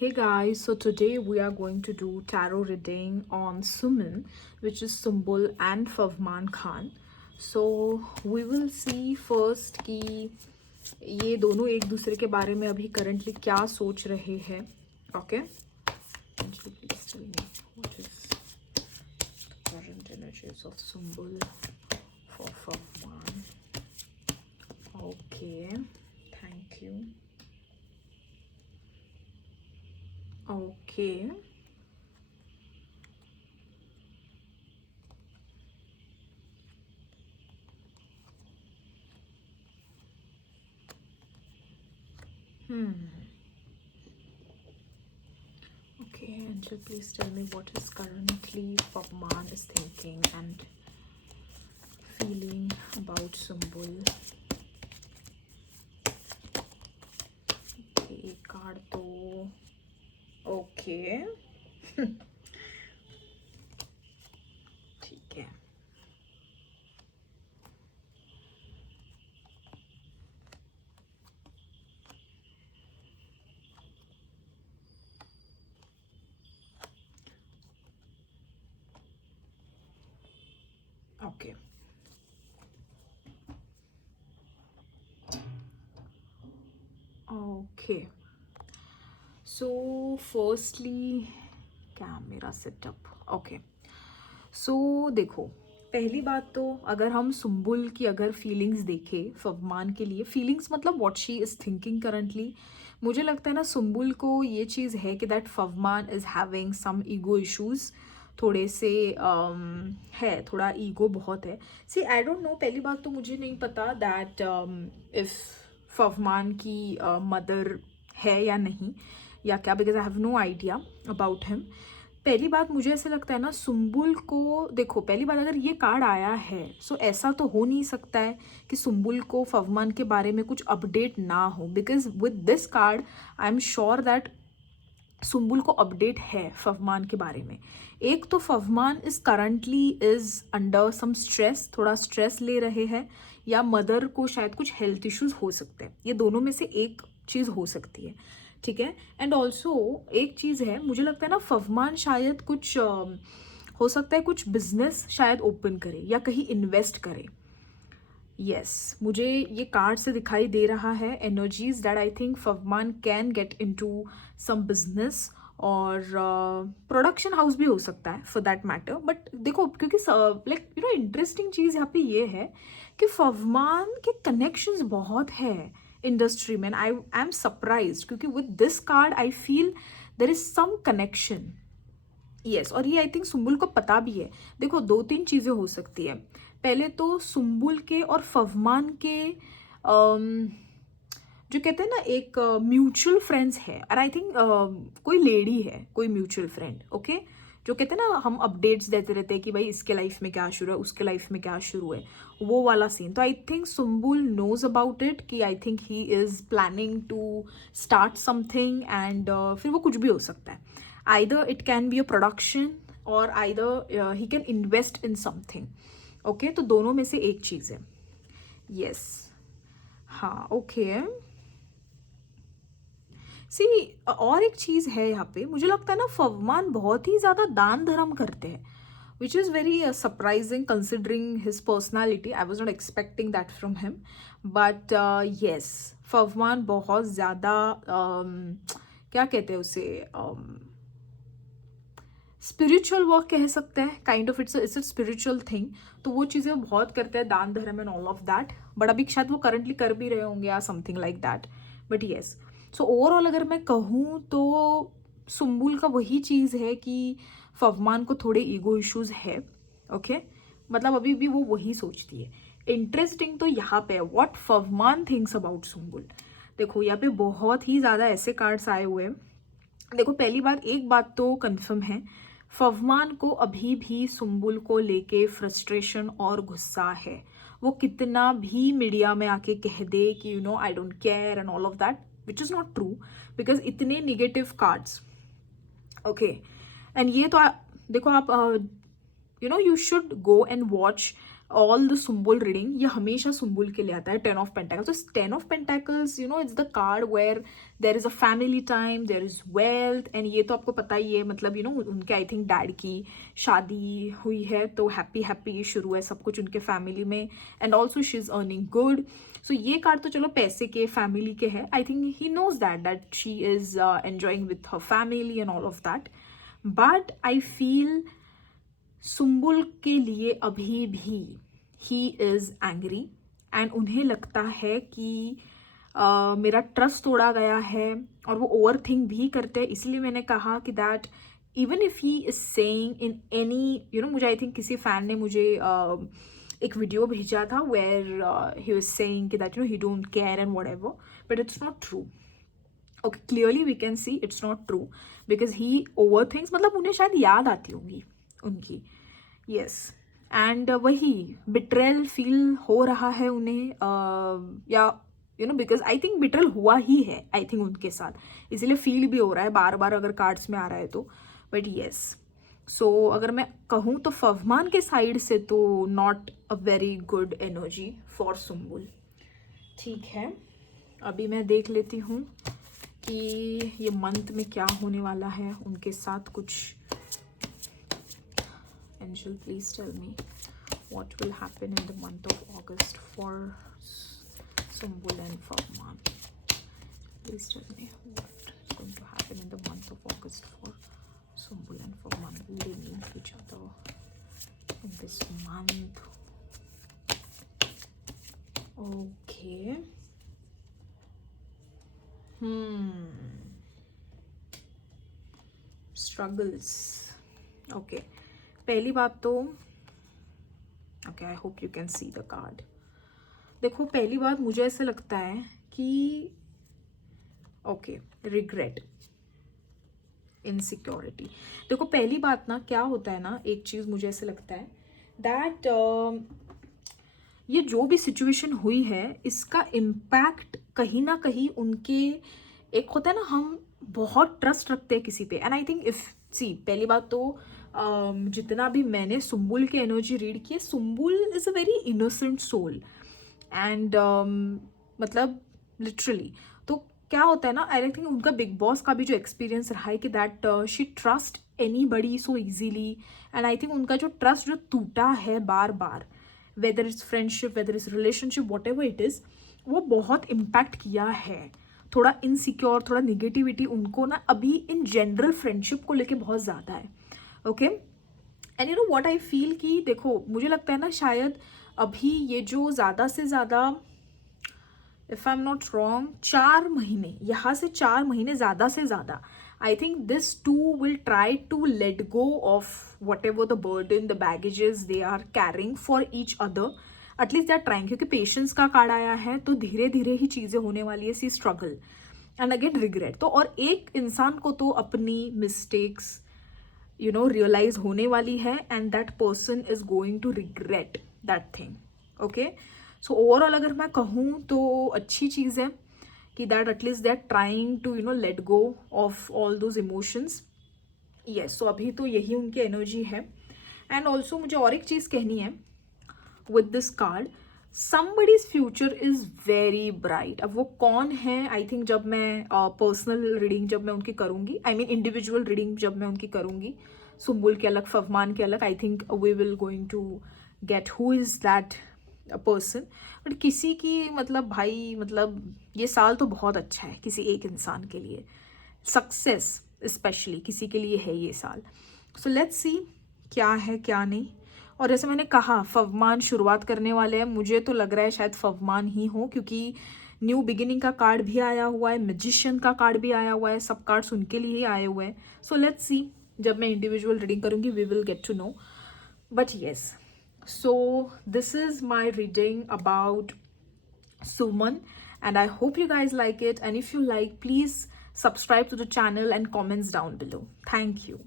Hey guys, so today we are going to do tarot reading on Suman, which is Sumbul and Favman Khan. So we will see first कि ये दोनों एक दूसरे के बारे में अभी करंटली क्या सोच रहे हैं. Okay? Please tell me what is the current energies of Sumbul for Favman. Okay, thank you. Okay. Okay, Angel, please tell me what is currently Pavman is thinking and feeling about Sumbul. Okay, card to. Okay. ठीक है. Okay. Okay. So firstly, camera setup. Okay. So देखो, पहली बात तो अगर हम सुम्बुल की अगर फीलिंग्स देखें फवमान के लिए, फीलिंग्स मतलब what she is thinking currently, मुझे लगता है ना सुम्बुल को ये चीज़ है कि that Fahmaan is having some ego issues. थोड़े से है, थोड़ा ईगो बहुत है. सी आई डोंट नो, पहली बात तो मुझे नहीं पता दैट इफ़ फवमान की मदर है या नहीं या क्या, because I have no idea about him. पहली बात मुझे ऐसा लगता है ना, सुम्बुल को देखो, पहली बात अगर ये कार्ड आया है सो ऐसा तो हो नहीं सकता है कि सुम्बुल को फवमान के बारे में कुछ अपडेट ना हो, because with this card I am sure that Sumbul को अपडेट है फवमान के बारे में. एक तो Fahmaan is currently is under some stress, थोड़ा स्ट्रेस ले रहे हैं, या मदर को शायद कुछ हेल्थ इश्यूज हो सकते हैं. ये दोनों में से एक चीज़ हो सकती है, ठीक है. एंड ऑल्सो एक चीज़ है, मुझे लगता है ना फवमान शायद कुछ हो सकता है कुछ बिजनेस शायद ओपन करे या कहीं इन्वेस्ट करे. यस, मुझे ये कार्ड से दिखाई दे रहा है energies that I think Fahmaan can get into some business, और प्रोडक्शन हाउस भी हो सकता है फॉर दैट मैटर. बट देखो, क्योंकि लाइक यू नो इंटरेस्टिंग चीज़ यहाँ पे ये है कि फवमान के कनेक्शंस बहुत है इंडस्ट्री में. आई एम सरप्राइज्ड क्योंकि with this card I feel there is some connection. Yes, और ये आई थिंक सुम्बुल को पता भी है. देखो, दो तीन चीज़ें हो सकती है. पहले तो सुम्बुल के और फवमान के जो कहते हैं ना एक म्यूचुअल फ्रेंड्स है, और आई थिंक कोई लेडी है, कोई म्यूचुअल फ्रेंड, ओके, जो कहते हैं ना हम अपडेट्स देते रहते हैं कि भाई इसके लाइफ में क्या शुरू है, उसके लाइफ में क्या शुरू है, वो वाला सीन. तो I think Sumbul knows about it कि I think he is planning to start something, and फिर वो कुछ भी हो सकता है. either it can be a production or either he can invest in something. okay, तो दोनों में से एक चीज़ है. yes, हाँ, ओके. सी, और एक चीज़ है यहाँ पे, मुझे लगता है ना फवमान बहुत ही ज़्यादा दान धर्म करते हैं, which is very surprising considering his personality. I was not expecting that from him, but yes, फवमान बहुत ज़्यादा क्या कहते हैं उसे, स्पिरिचुअल वर्क कह सकते हैं, kind of it's a spiritual thing. तो वो चीज़ें बहुत करते हैं, दान धर्म and all of that. But अभी शायद वो करंटली कर भी रहे होंगे या something like that. But yes, so overall अगर मैं कहूँ तो सुम्बुल का वही चीज़ है कि फवमान को थोड़े ईगो इश्यूज है. ओके, मतलब अभी भी वो वही सोचती है. इंटरेस्टिंग तो यहाँ पे है व्हाट फवमान थिंक्स अबाउट सुम्बुल. देखो, यहाँ पे बहुत ही ज़्यादा ऐसे कार्ड्स आए हुए हैं. देखो, पहली बात, एक बात तो कंफर्म है, फवमान को अभी भी सुम्बुल को लेके फ्रस्ट्रेशन और गुस्सा है. वो कितना भी मीडिया में आके कह दे कि you know I don't care and all of that, which is not true, because इतने निगेटिव कार्ड्स. ओके, एंड ये तो देखो आप, you know you should go and watch all the Sumbul reading, ये हमेशा सुम्बुल के लिए आता है 10 ऑफ पेंटाकल्स। तो 10 of pentacles you know it's the card where there is a family time, there is wealth, and ये तो आपको पता ही है, मतलब यू नो उनके आई थिंक डैड की शादी हुई है, तो हैप्पी हैप्पी शुरू है सब कुछ उनके फैमिली में, and also she is earning good. So ये कार्ड तो चलो पैसे के फैमिली के है, I think he knows that she is enjoying with her family and all of that, but I feel Sumbul के लिए अभी भी ही इज़ एंग्री, एंड उन्हें लगता है कि मेरा ट्रस्ट तोड़ा गया है, और वो ओवर थिंक भी करते हैं। इसलिए मैंने कहा कि that even if he is saying in any you know, मुझे आई थिंक किसी फैन ने मुझे एक वीडियो भेजा था वेयर ही वाज सेइंग कि that you know he don't care and whatever, but it's not true. Okay, clearly we can see it's not true because he over thinks, मतलब उन्हें शायद याद आती होगी उनकी, यस, एंड वही बिट्रेल फील हो रहा है उन्हें, या you know because I think betrayal हुआ ही है आई थिंक उनके साथ, इसीलिए फील भी हो रहा है बार बार अगर कार्ड्स में आ रहा है तो, बट येस। सो अगर मैं कहूँ तो फवमान के साइड से तो not a very good energy for Sumbul. ठीक है, अभी मैं देख लेती हूँ कि ये मंथ में क्या होने वाला है उनके साथ कुछ। Angel, please tell me what will happen in the month of August for Sumbul and Fagman. Please tell me what is going to happen in the month of August for Sumbul and Fagman. Will they meet each other in this month? Okay. Struggles. Okay. पहली बात तो okay, I hope you can see the card. देखो, पहली बात मुझे ऐसा लगता है कि ओके, रिग्रेट, इनसिक्योरिटी। देखो पहली बात ना क्या होता है ना, एक चीज़ मुझे ऐसा लगता है दैट ये जो भी सिचुएशन हुई है इसका इम्पैक्ट कहीं ना कहीं उनके, एक होता है ना हम बहुत ट्रस्ट रखते हैं किसी पे, एंड आई थिंक इफ सी पहली बात तो जितना भी मैंने सुम्बुल की एनर्जी रीड की है, Sumbul is a very innocent soul, and मतलब लिटरली तो क्या होता है ना, आई थिंक उनका बिग बॉस का भी जो एक्सपीरियंस रहा है कि that she trust anybody so easily, and I think उनका जो ट्रस्ट जो टूटा है बार बार, whether it's friendship, whether it's relationship, whatever it is, वो बहुत इम्पैक्ट किया है। थोड़ा इनसिक्योर, थोड़ा निगेटिविटी उनको ना अभी इन जनरल फ्रेंडशिप को लेके बहुत ज़्यादा है। Okay, and you know what I feel कि देखो मुझे लगता है ना शायद अभी ये जो ज़्यादा से ज़्यादा, if I am not wrong, 4 महीने, यहाँ से 4 महीने ज़्यादा से ज़्यादा, I think this two will try to let go of whatever the burden, the baggages they are carrying for each other, at least they are trying, क्योंकि patience का card आया है तो धीरे धीरे ही चीज़ें होने वाली है, सी स्ट्रगल एंड अगेन रिग्रेट। तो और एक इंसान को तो अपनी मिस्टेक्स यू नो रियलाइज होने वाली है, and that person is going to regret that thing. Okay, so overall अगर मैं कहूँ तो अच्छी चीज़ है कि that at least they are trying to you know let go of all those emotions. Yes, so अभी तो यही उनकी एनर्जी है, एंड ऑल्सो मुझे और एक चीज़ कहनी है with this card, somebody's future is very bright. अब वो कौन है, आई थिंक जब मैं पर्सनल रीडिंग जब मैं उनकी करूँगी, आई मीन इंडिविजुअल रीडिंग जब मैं उनकी करूँगी, सुम्बुल के अलग, फवमान के अलग, I think we will going to get who is that person. But किसी की मतलब भाई, मतलब ये साल तो बहुत अच्छा है किसी एक इंसान के लिए, सक्सेस स्पेशली किसी के लिए है ये साल। सो लेट्स सी क्या है क्या नहीं। और जैसे मैंने कहा फवमान शुरुआत करने वाले हैं, मुझे तो लग रहा है शायद फवमान ही हो, क्योंकि न्यू बिगिनिंग का कार्ड भी आया हुआ है, मैजिशियन का कार्ड भी आया हुआ है, सब कार्ड्स उनके लिए ही आए हुए हैं। सो लेट्स सी, जब मैं इंडिविजुअल रीडिंग करूँगी we will get to know, but yes, so this is my reading about Suman, and I hope you guys like it, and if you like, please subscribe to the channel and comments down below. Thank you.